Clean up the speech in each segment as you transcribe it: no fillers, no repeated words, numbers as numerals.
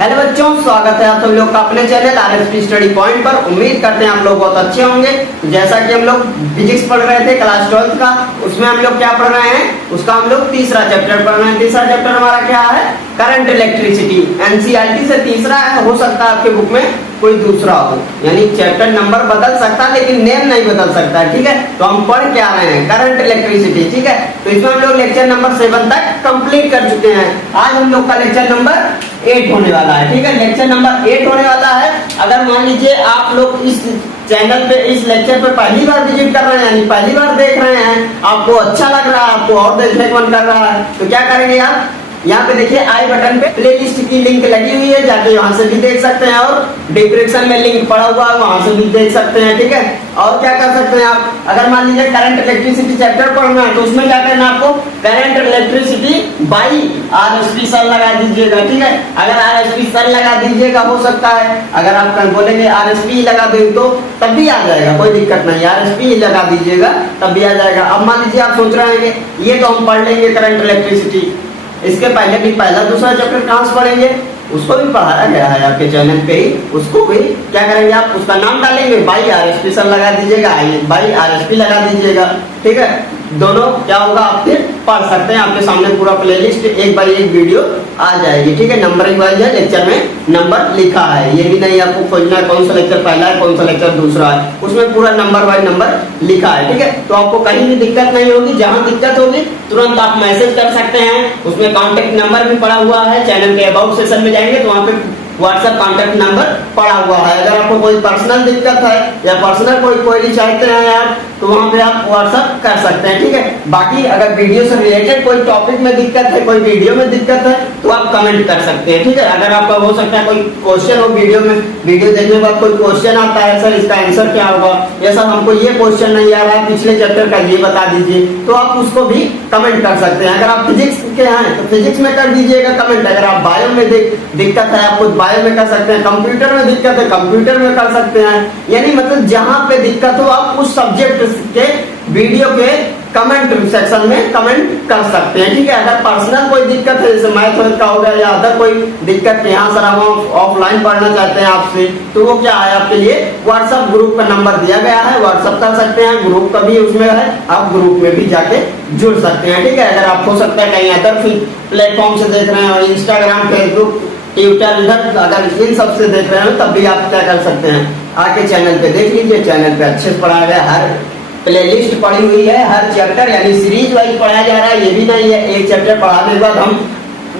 Hello बच्चों, स्वागत है आप सब लोग का अपने चैनल आरएसपी स्टडी पॉइंट पर। उम्मीद करते हैं आप लोग बहुत अच्छे होंगे। जैसा कि हम लोग फिजिक्स पढ़ रहे थे क्लास 12 का, उसमें हम लोग क्या पढ़ रहे हैं, उसका हम लोग तीसरा चैप्टर पढ़ रहे हैं। तीसरा चैप्टर हमारा क्या है, करंट इलेक्ट्रिसिटी। एनसीईआरटी से तीसरा है, हो सकता है आपके बुक में कोई दूसरा हो, यानी चैप्टर नंबर बदल सकता है लेकिन नेम नहीं बदल सकता है। ठीक है, तो हम पढ़ क्या रहे हैं, करंट इलेक्ट्रिसिटी। ठीक है, तो इसमें हम लोग लेक्चर नंबर 7 तक कंप्लीट कर चुके हैं। आज हम लोग का लेक्चर नंबर 8 होने वाला है। ठीक है, लेक्चर नंबर 8 होने वाला है। अगर मान लीजिए आप लोग इस चैनल पे इस लेक्चर पे पहली बार विजिट कर रहे हैं, यानी पहली बार देख रहे हैं, आपको अच्छा लग रहा है, आपको और देखने का मन कर रहा है, तो क्या करेंगे आप, यहाँ पे देखिए आई बटन पे प्लेलिस्ट की लिंक लगी हुई है, जाके वहां से भी देख सकते हैं, और डिस्क्रिप्शन में लिंक पड़ा हुआ है, वहां से भी देख सकते हैं। ठीक है, और क्या कर सकते हैं आप, अगर मान लीजिए करंट इलेक्ट्रिसिटी चैप्टर पढ़ना है तो उसमें क्या करना है आपको, current electricity by RSP sir लगा दीजिएगा। ठीक है, अगर आरएसपी सर लगा दीजिएगा हो सकता है, अगर आप बोलेंगे आरएसपी लगा दें तो तब भी आ जाएगा, कोई दिक्कत नहीं, आरएसपी लगा दीजिएगा तब भी आ जाएगा। अब मान लीजिए आप सोच रहे हैं ये तो हम पढ़ लेंगे करंट इलेक्ट्रिसिटी, इसके पहले भी पहला दूसरा चैप्टर कहाँ से पढ़ेंगे, उसको भी पढ़ाया गया है आपके चैनल पे ही, उसको भी क्या करेंगे आप, उसका नाम डालेंगे, बाई आरएसपी सर लगा दीजिएगा, बाई आरएसपी लगा दीजिएगा। ठीक है, दोनों क्या होगा, आप फिर पढ़ सकते हैं, आपके सामने पूरा प्लेलिस्ट एक बाई एक वीडियो आ जाएगी। ठीक है, नंबरिंग वाइज है, लेक्चर में नंबर लिखा है, ये भी नहीं आपको खोजना है कौन सा लेक्चर पहला है कौन सा लेक्चर दूसरा है, उसमें पूरा नंबर वाइज नंबर लिखा है। ठीक है, तो आपको कहीं भी दिक्कत नहीं होगी, जहां दिक्कत होगी तुरंत आप मैसेज कर सकते हैं, उसमें कॉन्टेक्ट नंबर भी पड़ा हुआ है, चैनल के अबाउट सेक्शन में जाएंगे तो वहाँ पे व्हाट्सएप कॉन्टेक्ट नंबर पड़ा हुआ है। अगर आपको कोई पर्सनल दिक्कत है या पर्सनल कोई क्वेरी चाहते हैं आप, तो वहां पे आप व्हाट्सएप कर सकते हैं। ठीक है, बाकी अगर वीडियो से रिलेटेड कोई टॉपिक में दिक्कत है, कोई वीडियो में दिक्कत है, तो आप कमेंट कर सकते हैं। ठीक है, अगर आपका हो सकता है कोई क्वेश्चन हो वीडियो में, वीडियो देखने के बाद कोई क्वेश्चन आता है, सर इसका आंसर क्या होगा, या सर हमको ये क्वेश्चन नहीं आ रहा है, पिछले चैप्टर का ये बता दीजिए, तो आप उसको भी कमेंट कर सकते हैं। अगर आप फिजिक्स के हैं तो फिजिक्स में कर दीजिएगा कमेंट, अगर आप बायो में दिक्कत है आपको बायो में कर सकते हैं, कंप्यूटर में दिक्कत है कंप्यूटर में कर सकते हैं, यानी मतलब जहां पे दिक्कत हो आप उस सब्जेक्ट के वीडियो के कमेंट सेक्शन में कमेंट कर सकते हैं। ठीक है, अगर पर्सनल कोई दिक्कत है जैसे मैथ का हो गया या अदर कोई दिक्कत के यहाँ सर हम ऑफलाइन पढ़ना चाहते हैं आपसे, तो वो क्या है आपके लिए व्हाट्सएप ग्रुप का नंबर दिया गया है, व्हाट्सएप कर सकते हैं, ग्रुप का भी उसमें है, आप ग्रुप में भी जाके जुड़ सकते हैं। ठीक है, अगर आप हो सकता है कहीं अदर प्लेटफॉर्म से देख रहे हैं और इंस्टाग्राम फेसबुक ट्विटर इधर अगर इन सब से देख रहे हैं तब भी आप क्या कर सकते हैं, आके चैनल पे देख लीजिए, चैनल पे अच्छे से पढ़ाया गया, हर प्लेलिस्ट पड़ी हुई है, हर चैप्टर यानी सीरीज वाइज पढ़ाया जा रहा है। ये भी नहीं है एक चैप्टर पढ़ाने के बाद हम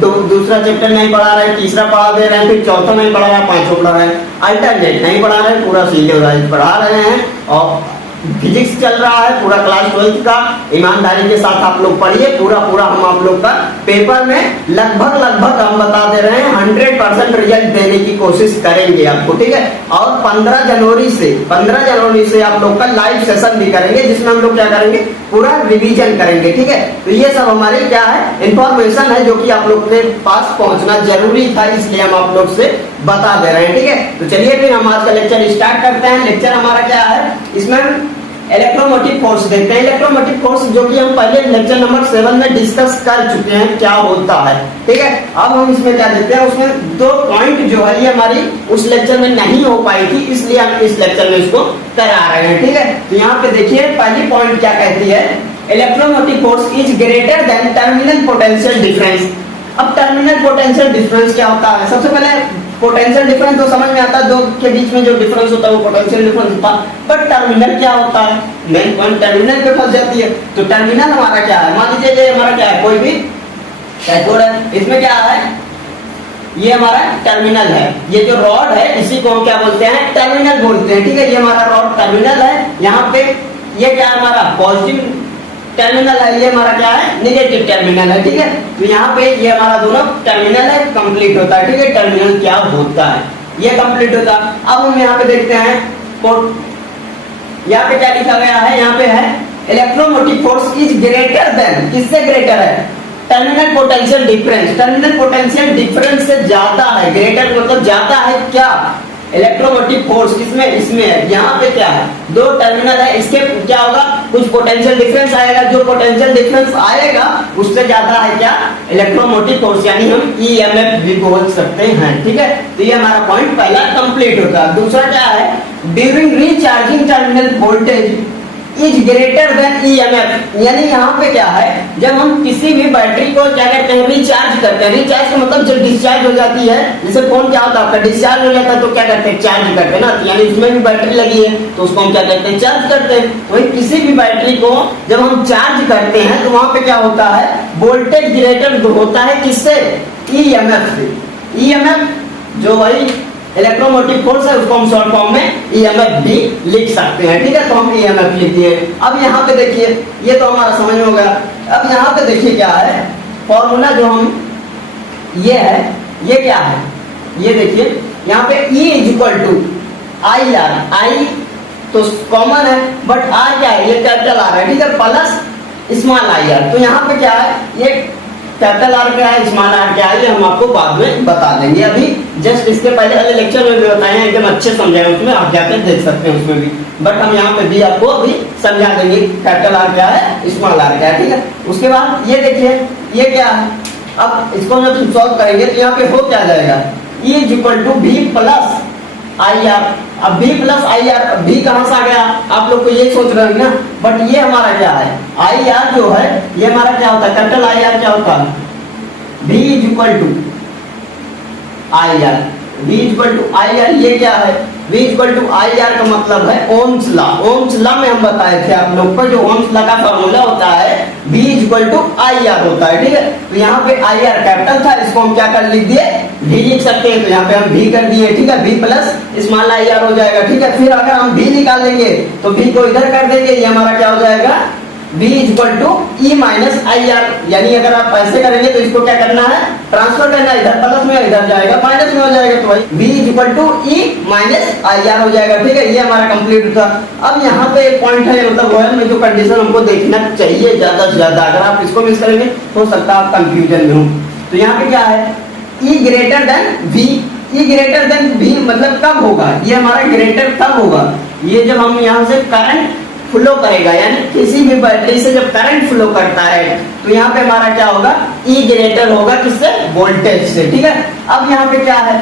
दूसरा चैप्टर नहीं पढ़ा रहे, तीसरा पढ़ा दे रहे हैं, फिर चौथा नहीं पढ़ा रहा, पांचवा पढ़ा रहे हैं, अल्टरनेट नहीं पढ़ा रहे, पूरा सीरियल वाइज पढ़ा रहे हैं। और फिजिक्स चल रहा है पूरा क्लास 12 का, ईमानदारी के साथ आप लोग पढ़िए, पूरा हम आप लोग का पेपर में लगभग हम बता दे रहे हैं 100% रिजल्ट देने की कोशिश करेंगे आपको। ठीक है, और 15 जनवरी से आप लोग का लाइव सेशन भी करेंगे, जिसमें हम लोग क्या करेंगे, पूरा रिवीजन करेंगे। ठीक है, तो ये सब हमारे क्या है, इंफॉर्मेशन है जो कि आप लोग के पास पहुंचना जरूरी था, इसलिए हम आप लोग से बता दे रहे हैं। ठीक है, तो चलिए फिर हम आज का लेक्चर स्टार्ट करते हैं। लेक्चर हमारा क्या है, इसमें इलेक्ट्रोमोटिव फोर्स देखते हैं। इलेक्ट्रोमोटिव फोर्स जो कि हम पहले लेक्चर नंबर 7 में डिस्कस कर चुके हैं क्या होता है। ठीक है, अब हम इसमें क्या देखते हैं, उसमें 2 पॉइंट जो है ये हमारी उस लेक्चर में नहीं हो पाई थी, इसलिए हम इस लेक्चर में इसको करा रहे हैं। ठीक है, तो यहाँ पे देखिए पहली पॉइंट क्या कहती है, electromotive force is greater then terminal potential difference. अब टर्मिनल पोटेंशियल डिफरेंस क्या होता है, सबसे पहले पोटेंशियल डिफरेंस तो समझ में आता है, दो के बीच में जो डिफरेंस होता है वो पोटेंशियल डिफरेंस होता है, बट टर्मिनल क्या होता है, मेन पॉइंट टर्मिनल पे फंस जाती है। तो टर्मिनल हमारा क्या है, मान लीजिए ये हमारा क्या है, कोई भी कैथोड है, इसमें क्या है, ये हमारा टर्मिनल है, ये जो रॉड है इसी को हम क्या बोलते हैं, टर्मिनल बोलते हैं। ठीक है, ये हमारा रॉड टर्मिनल है, यहाँ पे ये क्या है हमारा पॉजिटिव टर्मिनल है, ये हमारा क्या है नेगेटिव टर्मिनल है। ठीक है, तो यहाँ पे ये हमारा दोनों टर्मिनल है, कंप्लीट होता है। ठीक है, टर्मिनल क्या होता है, ये कंप्लीट होता है। अब हम यहाँ पे देखते हैं, यहाँ पे क्या लिखा गया है, यहाँ पे है electromotive force is greater then, किससे ग्रेटर है, terminal potential difference. Terminal potential difference से ज्यादा है, ग्रेटर मतलब ज्यादा है क्या, इलेक्ट्रोमोटिव फोर्स किसमें, इसमें है। यहाँ पे क्या है, दो टर्मिनल है, इसके क्या होगा, कुछ पोटेंशियल डिफरेंस आएगा, जो पोटेंशियल डिफरेंस आएगा उससे ज्यादा है क्या, इलेक्ट्रोमोटिव फोर्स, यानी हम ईएमएफ भी बोल सकते हैं। ठीक है, तो ये हमारा पॉइंट पहला कंप्लीट होता है। दूसरा क्या है, during recharging terminal voltage is greater than EMF, यानी यहाँ पे क्या है, जब हम किसी भी बैटरी को क्या कहते हैं, रिचार्ज करते हैं। रिचार्ज का मतलब जब डिस्चार्ज हो जाती है, जैसे फोन क्या होता है आपका, डिस्चार्ज हो जाता है तो क्या करते हैं, चार्ज करते हैं ना, यानी उसमें भी बैटरी लगी है तो उसको हम क्या कहते हैं, चार्ज करते हैं। वही किसी भी बैटरी को जब हम चार्ज करते हैं तो वहां पे क्या होता है, वोल्टेज ग्रेटर होता है किससे, ईएमएफ से। ईएमएफ जो वही इलेक्ट्रोमोटिव फोर्स है उसको हम शॉर्ट फॉर्म में ईएमएफ भी लिख सकते हैं। ठीक है, तो हम ईएमएफ लिख दिए। अब यहाँ पे देखिए, ये तो हमारा समझ में हो गया। अब यहाँ पे देखिए क्या है, फॉर्मूला जो हम ये है, ये क्या है, ये देखिए यहाँ पे E is equal to I R, I तो कॉमन है बट आर क्या है, ये कैपिटल आर है। ठीक है, प्लस स्मॉल आई आर। तो यहाँ पे क्या है, ये कैपिटल आर क्या है, स्मॉल आर क्या है, ये हम आपको बाद में बता देंगे। अभी जस्ट इसके पहले वाले लेक्चर में भी बताए हैं, एकदम अच्छे समझाए, उसमें आप जाकर देख सकते हैं उसमें भी, बट हम यहाँ पे भी आपको अभी समझा देंगे कैपिटल आर क्या है, स्मॉल आर क्या है। ठीक है, उसके बाद ये देखिए ये क्या है, अब इसको जब सॉल्व करेंगे तो यहाँ पे हो क्या जाएगा, E is equal to V plus I R. अब V plus I R, V कहां से आ गया, आप लोग को ये सोच रहे हैं ना, बट ये हमारा क्या है, आई आर जो है ये हमारा क्या होता है, कैपिटल आई आर क्या होता है, V is equal to I R. V is equal to I R, ये क्या है, V is equal to I R का मतलब है ओम्स लॉ। ओम्स लॉ में हम बताए थे आप लोग को, जो ओम्स लॉ का फॉर्मूला होता है V is equal to I R होता है। ठीक है, तो यहाँ पे आई आर कैपिटल था, इसको हम क्या कर लिख दिए, V लिख सकते हैं, तो यहाँ पे हम V कर दिए। ठीक है, V plus small I R हो जाएगा। ठीक है, फिर अगर हम V निकालेंगे तो V को इधर कर देंगे, ये हमारा क्या हो जाएगा, V is equal to E minus I R. यानी अगर आप ऐसे करेंगे तो इसको क्या करना है, ट्रांसफर करना है, इधर प्लस में इधर जाएगा माइनस में हो जाएगा, तो भाई V is equal to E minus I R हो जाएगा। ठीक है, ये हमारा कंप्लीट था। अब यहाँ पे एक पॉइंट है, मतलब वॉयल में जो कंडीशन हमको देखना चाहिए ज्यादा से ज्यादा, अगर आप इसको मिस करेंगे हो सकता है आप कंफ्यूजन में हो। तो यहाँ पे क्या है, E greater than V। E greater than V मतलब कब होगा, ये हमारा ग्रेटर तब होगा, ये जब हम यहाँ से करंट फ्लो करेगा, यानी किसी भी बैटरी से जब करंट फ्लो करता है तो यहाँ पे हमारा क्या होगा, E ग्रेटर होगा किससे, वोल्टेज से। ठीक है, अब यहाँ पे क्या है,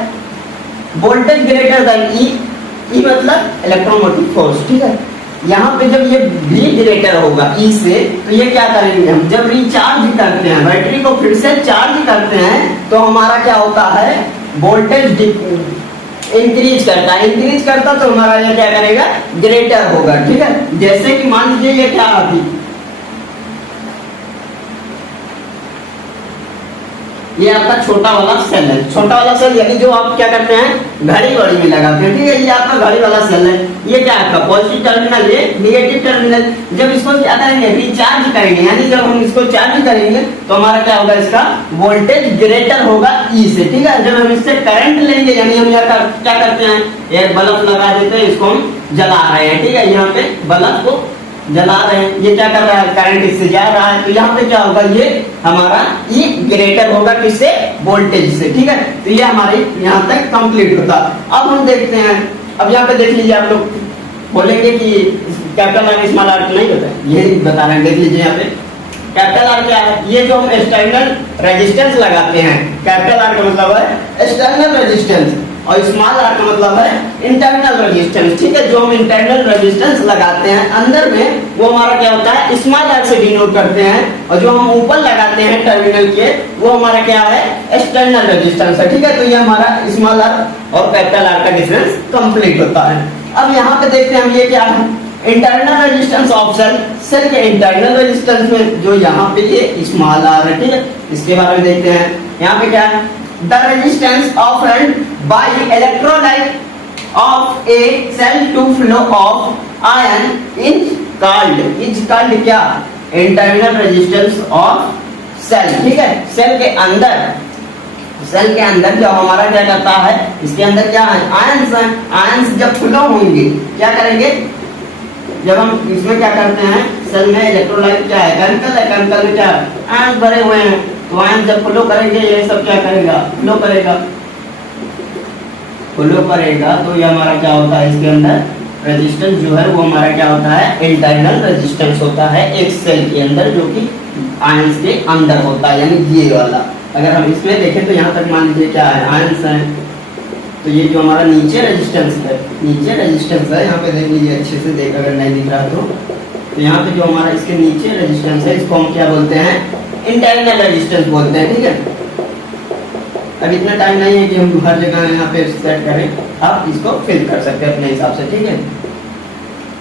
voltage greater than E, E मतलब इलेक्ट्रोमोटिव फोर्स। ठीक है, यहाँ पे जब ये V ग्रेटर होगा E से, तो ये क्या करेंगे हम, जब रिचार्ज करते हैं बैटरी को, फिर से चार्ज करते हैं तो हमारा क्या होता है, वोल्टेज इंक्रीज करता है। इंक्रीज करता तो हमारा ये क्या करेगा, ग्रेटर होगा। ठीक है, जैसे कि मान लीजिए ये क्या आती, ये आपका छोटा वाला सेल है, छोटा वाला सेल यानी जो आप क्या करते हैं, घड़ी वड़ी में लगाते हैं। ठीक है, ये आपका घड़ी वाला सेल है, ये क्या आपका पॉजिटिव टर्मिनल, ये नेगेटिव टर्मिनल। जब इसको क्या करेंगे, रिचार्ज करेंगे, यानी जब हम इसको चार्ज करेंगे तो हमारा क्या होगा, इसका वोल्टेज ग्रेटर होगा E से। ठीक है, जब हम इससे करंट लेंगे, यानी हम क्या करते हैं, एक बल्ब लगा देते हैं, इसको हम जला रहे हैं। ठीक है, यहाँ पे बल्ब को जला रहे हैं, ये क्या कर रहा है, करंट इससे जा रहा है, तो यहाँ पे क्या होगा, ये हमारा E ग्रेटर होगा किससे, वोल्टेज से। ठीक है, तो ये हमारी यहाँ तक कंप्लीट होता। अब हम देखते हैं, अब यहाँ पे देख लीजिए, आप लोग बोलेंगे कि कैपिटल आर स्मॉल आर नहीं होता, ये बता रहे हैं, देख लीजिए यहाँ पे कैपिटल आर क्या है, ये जो हम एक्सटर्नल रेजिस्टेंस लगाते हैं, कैपिटल आर का मतलब है एक्सटर्नल रेजिस्टेंस और स्मॉल आर का मतलब है इंटरनल रेजिस्टेंस। ठीक है, जो हम इंटरनल रेजिस्टेंस लगाते हैं अंदर में, वो हमारा क्या होता है, स्मॉल आर से डिनोट करते हैं, और जो हम ऊपर लगाते हैं टर्मिनल के, वो हमारा क्या है, एक्सटर्नल रेजिस्टेंस है। ठीक है, तो ये हमारा स्मॉल आर और कैपिटल आर का डिफरेंस कंप्लीट होता है। अब यहाँ पे देखते हैं हम, ये क्या है, internal resistance of cell. Cell के इंटरनल रेजिस्टेंस में जो यहाँ पे ये स्मॉल आर है। ठीक है, इसके बारे में देखते हैं, यहाँ पे क्या है, the resistance offered by electrolyte of a cell to flow of ion is called क्या, internal resistance of cell। ठीक है, सेल के अंदर जो हमारा क्या करता है, इसके अंदर क्या है, आयंस है, आयंस जब फ्लो होंगे क्या करेंगे, जब हम इसमें क्या करते हैं, सेल में इलेक्ट्रोलाइट क्या है, केमिकल है, केमिकल में क्या आयंस भरे हुए हैं, तो आयन जब फ्लो करेंगे ये सब क्या करेगा, फ्लो करेगा। फॉलो करेगा तो ये हमारा क्या होता है, इसके अंदर रेजिस्टेंस जो है वो हमारा क्या होता है, इंटरनल रेजिस्टेंस होता है एक सेल के अंदर, जो कि आयंस के अंदर होता है, यानी ये वाला। अगर हम इसमें देखें तो यहाँ तक मान लीजिए क्या है, आयंस है, तो ये जो हमारा नीचे रेजिस्टेंस है, नीचे रेजिस्टेंस है, यहाँ पे देख लीजिए अच्छे से, देख अगर नहीं दिख रहा तो यहाँ पे जो हमारा इसके नीचे रेजिस्टेंस है, इसको हम क्या बोलते हैं, इंटरनल रेजिस्टेंस बोलते हैं, ठीक है। अब इतना टाइम नहीं है कि हम हर जगह यहाँ पे सेट करें, आप इसको फिल कर सकते हैं अपने हिसाब से, ठीक है।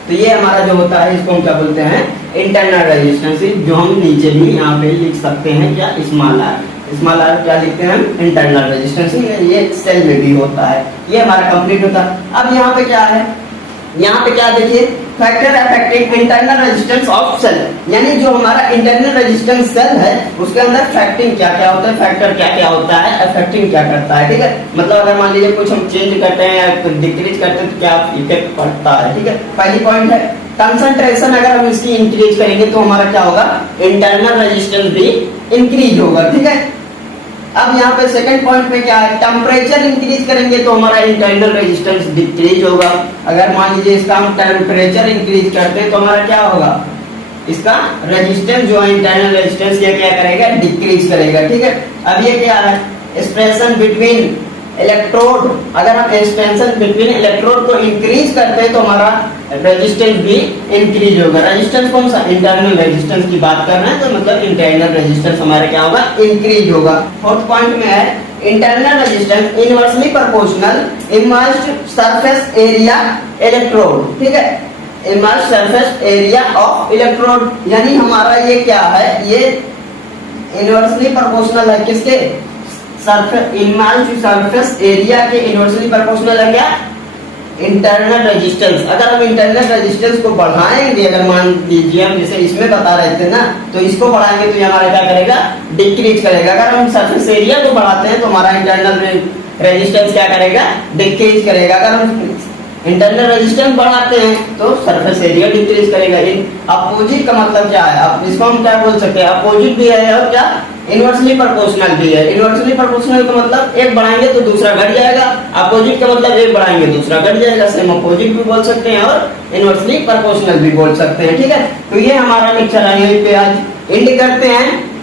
तो ये हमारा जो होता है, इसको हम क्या बोलते हैं, इंटरनल रेजिस्टेंस, जो हम नीचे भी यहाँ पे लिख सकते हैं क्या, स्मॉल आर। स्मॉल आर क्या लिखते हैं हम, इंटरनल रेजिस्टेंस, ये सेल में भी होता है। ये हमारा कंप्लीट होता है। अब यहाँ पे क्या है, यहाँ पे क्या देखिए, factor affecting internal resistance of cell, यानी जो हमारा इंटरनल रेजिस्टेंस सेल है उसके अंदर फैक्टिंग क्या क्या होता है, फैक्टर क्या क्या होता है, अफेक्टिंग क्या करता है, ठीक है। मतलब अगर मान लीजिए कुछ हम चेंज करते हैं या डिक्रीज करते हैं तो क्या इफेक्ट पड़ता है, ठीक है। पहली पॉइंट है कंसंट्रेशन, अगर हम इसकी इंक्रीज करेंगे तो हमारा क्या होगा, इंटरनल रेजिस्टेंस भी इंक्रीज होगा, ठीक है। अब यहाँ पे सेकंड पॉइंट पे क्या है, टेम्परेचर इंक्रीज करेंगे तो हमारा इंटरनल रेजिस्टेंस डिक्रीज होगा। अगर मान लीजिए इसका हम टेम्परेचर इंक्रीज करते हैं तो हमारा क्या होगा, इसका रेजिस्टेंस जो है, इंटरनल रेजिस्टेंस, ये क्या करेगा, डिक्रीज करेगा, ठीक है। अब ये क्या है, एक्सप्रेशन बिटवीन इलेक्ट्रोड, अगर हम एक्सपेंशन बिटवीन इलेक्ट्रोड को इंक्रीज करते हैं तो हमारा रेजिस्टेंस भी इंक्रीज होगा। रेजिस्टेंस कौन सा, इंटरनल रेजिस्टेंस की बात कर रहे हैं तो मतलब इंटरनल रेजिस्टेंस हमारा क्या होगा, इंक्रीज होगा। फोर्थ पॉइंट में है internal resistance inversely proportional emerged surface area electrode, ठीक है, emerged surface area of electrode, यानी हमारा ये क्या है, ये इनवर्सली प्रोपोर्शनल है किसके, इमर्ज्ड सरफेस एरिया के इनवर्सली प्रोपोर्शनल है क्या, इंटरनल रेजिस्टेंस। अगर हम इंटरनल रेजिस्टेंस को बढ़ाएंगे, अगर मान लीजिए हम जैसे इसमें बता रहे थे ना, तो इसको बढ़ाएंगे तो ये हमारा क्या करेगा, डिक्रीज करेगा। अगर हम सरफेस एरिया को बढ़ाते हैं तो हमारा इंटरनल रेजिस्टेंस क्या करेगा, डिक्रीज करेगा। अगर हम इंटरनल रेजिस्टेंस बढ़ाते हैं तो सरफेस एरिया डिक्रीज करेगा। इन अपोजिट का मतलब क्या है, अब इसको हम क्या बोल सकते हैं, अपोजिट भी है और क्या, इनवर्सली प्रोपोर्शनल भी है। इनवर्सली प्रोपोर्शनल का मतलब एक बढ़ाएंगे तो दूसरा घट जाएगा, अपोजिट का मतलब एक बढ़ाएंगे दूसरा घट जाएगा। सेम अपोजिट भी बोल सकते हैं और इनवर्सली प्रोपोर्शनल भी बोल सकते हैं, ठीक है। तो ये हमारा लेक्चर है, यहीं पे आज एंड करते हैं।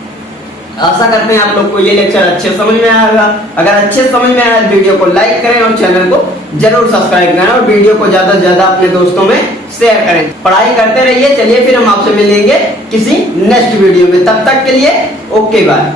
आशा करते हैं आप लोग को ये लेक्चर अच्छे समझ में आएगा। अगर अच्छे समझ में आया वीडियो को लाइक करें और चैनल को जरूर सब्सक्राइब करें और वीडियो को ज्यादा से ज्यादा अपने दोस्तों में शेयर करें। पढ़ाई करते रहिए। चलिए फिर हम आपसे मिलेंगे किसी नेक्स्ट वीडियो में, तब तक के लिए ओके बाय।